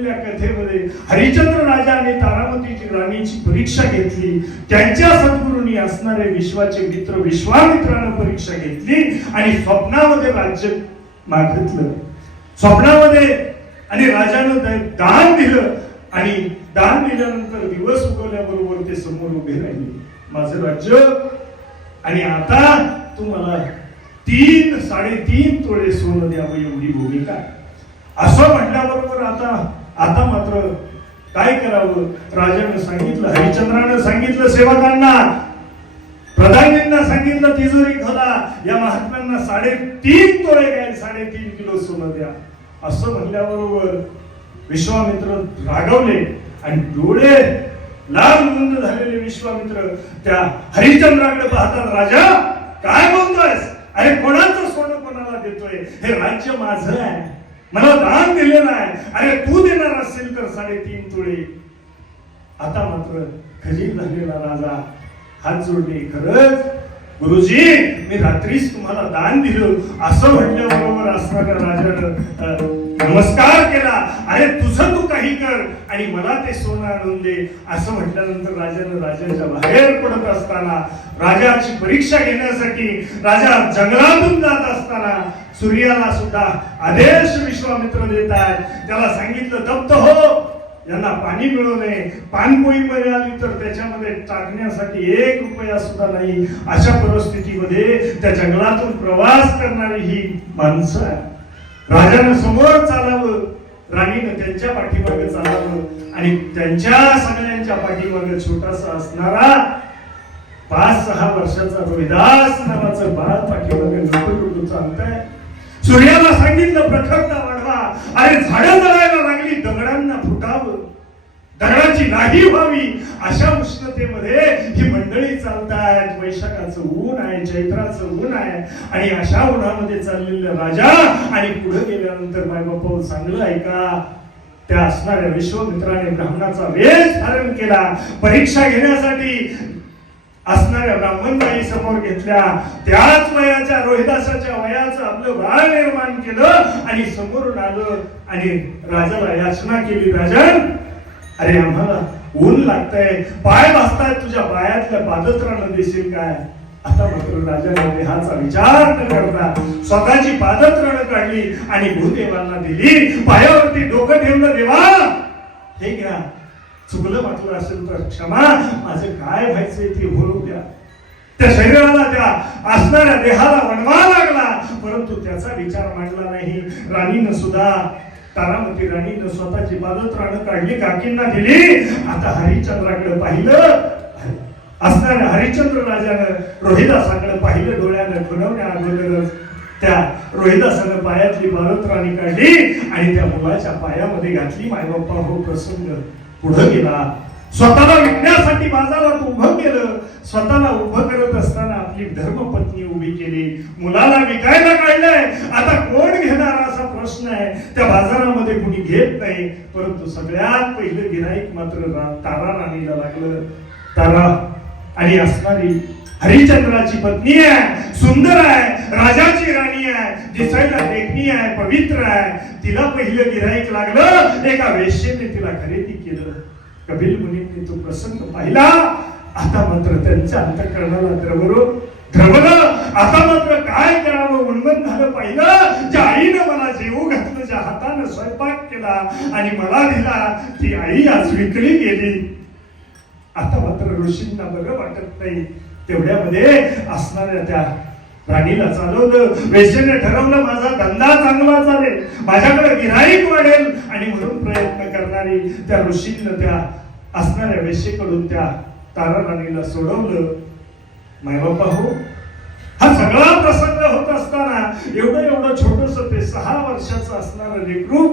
लिहिलेल्या कथेमध्ये हरिचंद्र राजा आणि तारामतीची राणीची परीक्षा घेतली. त्यांच्या सद्गुरूंनी असणारे विश्वाचे मित्र विश्वामित्रानं परीक्षा घेतली आणि स्वप्नामध्ये राज्य मागितलं. स्वप्नामध्ये आणि राजानं दान दिलं आणि दान दिल्यानंतर दिवस उगवल्याबरोबर ते समोर उभे राहिले. माझं राज्य आणि आता तू मला तीन साडेतीन तोळे सोनं द्यावं एवढी भूमिका. असं म्हटल्याबरोबर आता आता मात्र काय करावं? राजानं सांगितलं हरिचंद्रानं सांगितलं सेवकांना. प्रधानींना सांगितलं तिजोरी खोला. या महात्म्यांना साडेतीन तोळे काय साडेतीन किलो सोनं द्या. असं म्हणल्याबरोबर विश्वामित्र रागवले आणि डोळे लाल मुंद झालेले विश्वामित्र त्या हरिचंद्राकडे पाहतात राजा काय बोलतोयस? अरे कोणाचं सोनं कोणाला देतोय? हे राज्य माझं आहे. मला दान दिलेलं आहे अरे तू देणार असेल तर साडेतीन तुळे. आता मात्र खजीर झालेला राजा हात जोडले. खरंच गुरुजी मी रात्रीच तुम्हाला दान दिलं. असं म्हटल्याबरोबर असणाऱ्या राजानं नमस्कार केला. अरे तुझं तू काही कर आणि मला ते सोनं आणून दे. असं म्हटल्यानंतर राजानं राजाच्या बाहेर पडत असताना राजाची परीक्षा घेण्यासाठी राजा जंगलातून जात असताना सूर्याला सुद्धा आदेश विश्वामित्र देत आहेत त्याला सांगितलं दप्त हो यांना पाणी मिळू नये. पानपोळी मिळाली तर त्याच्यामध्ये टाकण्यासाठी एक रुपया सुद्धा नाही. अशा परिस्थितीमध्ये त्या जंगलातून प्रवास करणारी ही माणसं आहे राजानं समोर चालावं राणीनं त्यांच्या पाठीमागे चालावं आणि त्यांच्या सगळ्यांच्या पाठीमागे छोटासा असणारा पाच सहा वर्षाचा रोहिदास नावाचं बाळ पाठीमागे लुटू लुटू चालतंय. सूर्याला सांगितलं प्रखरता वाढवा. अरे झाडं जळायला लागली दगडांना फुटावं. दगडाची नाही व्हावी अशा उष्णतेमध्ये ही मंडळी चालतायत वैशाखाचं ऊन आहे चैत्राचं ऊन आहे. आणि अशा उन्हामध्ये चाललेले राजा आणि पुढे गेल्यानंतर माय बापा चांगलं ऐका त्या असणाऱ्या विश्वमित्राने ब्राह्मणाचा वेश धारण केला. परीक्षा घेण्यासाठी असणाऱ्या ब्राह्मणबाई समोर घेतल्या. त्याच वयाच्या रोहिदासाच्या वयाचं आपलं बाळ निर्माण केलं आणि समोरून आलं आणि राजाला याचना केली राजन अरे आम्हाला ऊन लागतंय. पाय बसताय तुझ्या पायातल्या पादत्रानं दिसेल काय? आता मात्र राजाने देहाचा विचार न करता स्वतःची पादत्रानं काढली आणि भूदेवांना दिली. पायावरती डोकं ठेवलं देवा हे घ्या. चुकलं वाटलं असेल तर क्षमा माझं काय व्हायचंय ते बोलू द्या. त्या शरीराला त्या असणाऱ्या देहाला वणवा लागला. परंतु त्याचा विचार मांडला नाही. राणीनं सुद्धा तारामती राणीनं स्वतःची पादत्राणं काढली काकींना दिली. आता हरिश्चंद्राकडे पाहिलं. असणाऱ्या हरिश्चंद्र राजानं रोहिदासाकडे पाहिलं डोळ्यानं खुणवण्या अगोदरच. त्या रोहिदासानं पायातली राणी काढली आणि त्या मुलाच्या पायामध्ये घातली मायबाप्पा हो प्रसंग. पुढे गेला. स्वतःला विकण्यासाठी बाजारात उभं केलं. स्वतःला उभं करत असताना आपली धर्मपत्नी उभी केली. मुलाला विकायला काढलंय. आता कोण घेणार असा प्रश्न आहे. त्या बाजारामध्ये कुणी घेत नाही. परंतु सगळ्यात पहिलं गिराईक मात्र तारा राणीला लागलं. तारा आणि असणारी हरिचंद्राची पत्नी आहे सुंदर आहे राजाची राणी आहे दिसायला देखणी आहे पवित्र आहे. तिला पहिलं गिराईक लागलं एका वेश्येने तिला खरेदी केलं. कपिल मुनींनी तो प्रसंग पाहिला. आता मात्र त्यांच्या अंतकरणाला द्रवरो द्रवलं आता मात्र काय करावं उन्मन झालं पाहिलं. ज्या आईनं मला जेवू घातलं ज्या हातानं स्वयंपाक केला आणि मला दिला ती आई आज विकली गेली. आता मात्र ऋषींना बरं वाटत नाही. तेवढ्यामध्ये असणाऱ्या त्या राणीला चालवलं. वेश्येने ठरवलं माझा धंदा चांगला चालेल माझ्याकडे गिराईक वाढेल आणि म्हणून प्रयत्न करणारी त्या ऋषीनं त्या असणाऱ्या वेशेकडून त्या तारा राणीला सोडवलं मायबापा हो हा सगळा प्रसंग होत असताना एवढं एवढं छोटस ते सहा वर्षाचं असणारं लेकरू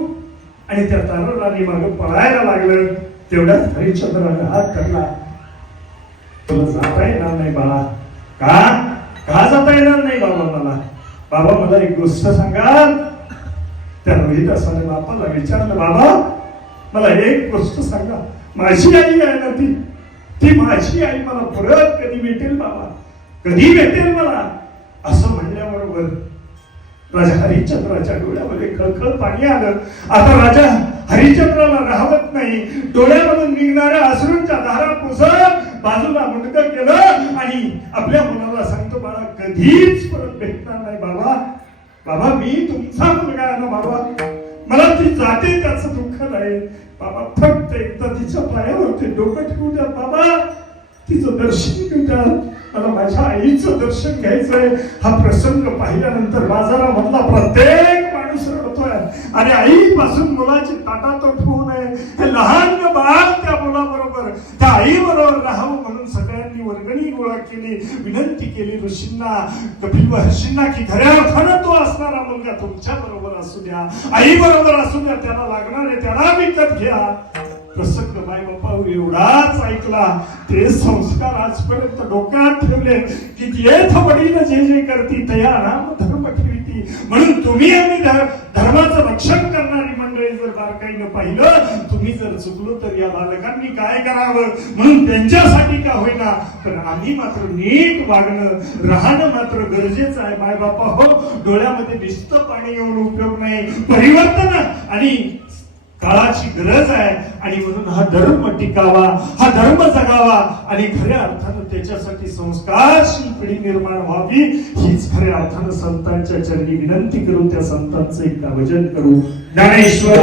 आणि त्या तारा राणी मागे पळायला लागलं. तेवढ्यात हरिश्चंद्राने हात धरला. तुला जाता येणार नाही बाळा. का? का जाता येणार नाही बाबा मला? बाबा मला एक गोष्ट सांगा त्या रोहिदासाने बापाला विचारलं बाबा मला एक गोष्ट सांगा. माझी आई आहे ना ती? ती माझी आई मला परत कधी भेटेल बाबा? कधी भेटेल मला? असं म्हणल्याबरोबर राजा हरिश्चंद्राच्या डोळ्यामध्ये खळखळ पाणी आलं. आता राजा हरिश्चंद्राला राहवत नाही. डोळ्यामधून निघणाऱ्या अश्रूंच्या धारा पुसत बाजूला मुंडकं केलं आणि आपल्या मुलाला सांगतो बाळा कधीच परत भेटणार नाही बाबा. बाबा मी तुमचा मुलगा आहे ना बाबा. मला ती जाते त्याचं दुःख नाही. बाबा फक्त एकदा तिच्या पायावरती डोकं ठेवू द्या बाबा. तिचं दर्शन घेऊ द्या. मला माझ्या आईचं दर्शन घ्यायचंय. हा प्रसंग पाहिल्यानंतर बाजारामधला प्रत्येक माणूस आणि आईपासून मुलाची ताटातोट होऊ नये. हे लहान बाळ त्या मुलाबरोबर त्या आई बरोबर राहावं म्हणून सगळ्यांनी वर्गणी गोळा केली विनंती केली ऋषींना कपिल महर्षींना की खऱ्या अर्थानं तो असणारा मुलगा तुमच्या बरोबर असू द्या. आई बरोबर असू द्या त्याला लागणार आहे त्याला विकत घ्या. प्रसंग माय बापा एवढाच ऐकला ते संस्कार आजपर्यंत डोक्यात ठेवले की येथ वडील जे जे करती तया राम धर्म ठेवती म्हणून तुम्ही आम्ही धर्माचं रक्षण करणारी मंडळी जर बारकाईनं पाहिलं तुम्ही जर चुकलो तर या बालकांनी काय करावं? म्हणून त्यांच्यासाठी का होईना? तर आम्ही मात्र नीट वागणं राहणं मात्र गरजेचं आहे. माय बापा हो डोळ्यामध्ये दिसतं पाणी येऊन उपयोग नाही. परिवर्तन आणि काळाची गरज आहे. आणि म्हणून हा धर्म टिकावा हा धर्म जगावा. आणि खऱ्या अर्थानं त्याच्यासाठी संस्कारशील पिढी निर्माण व्हावी. हीच खऱ्या अर्थानं संतांच्या चरणी विनंती करून त्या संतांचं एक भजन करू. ज्ञानेश्वर.